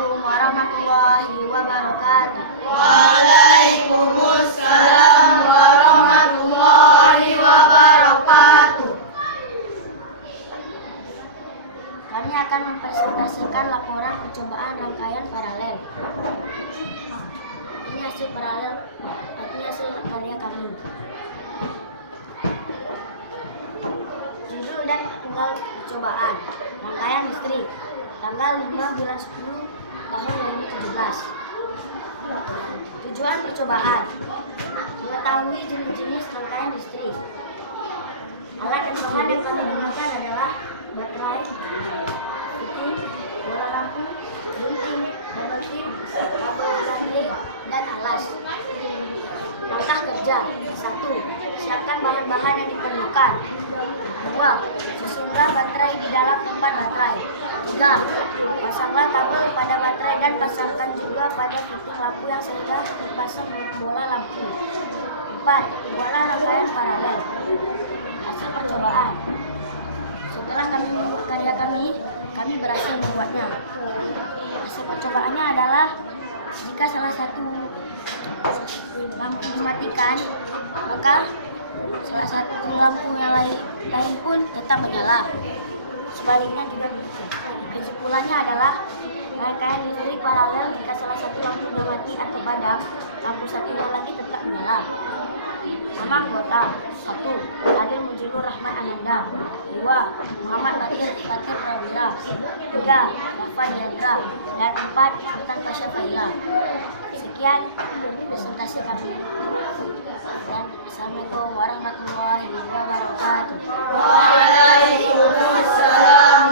Assalamualaikum warahmatullahi wabarakatuh. Waalaikumsalam warahmatullahi wabarakatuh. Kami akan mempresentasikan laporan percobaan rangkaian paralel. Ini hasil paralel, ini hasil karya kami. Judul dan tanggal percobaan rangkaian listrik tanggal 5 bulan 10 tahun 2017. Tujuan percobaan mengetahui jenis-jenis rangkaian listrik. Alat dan bahan yang kami gunakan adalah baterai, fiting, bola lampu, gunting, double tip, kabel baterai, dan alas. Langkah kerja: 1. Siapkan bahan-bahan yang diperlukan. 2. Susunlah baterai di dalam tempat baterai. 3. Pasanglah kabel pada baterai dan pasangkan juga pada fiting lampu yang sudah terpasang bola lampu. 4. Buatlah rangkaian paralel. Hasil percobaan. Setelah kami membuat karya kami berhasil membuatnya. Hasil percobaannya adalah jika salah satu lampu dimatikan, maka salah satu lampu yang lain pun tetap menyala. Sebaliknya juga begitu. Kesimpulannya adalah rangkaian listrik paralel jika salah satu lampu sudah mati atau padam, lampu satunya lagi tetap menyala. Nama anggota: 1. Adil Mujibur Rahman Ananda. 2. Muhammad Batir Prawira. 3. Rafan Yandra. Dan 4. Sultan Pasha Faila. Sekian presentasi kami. Dan Assalamualaikum warahmatullahi wabarakatuh. Waalaikumsalam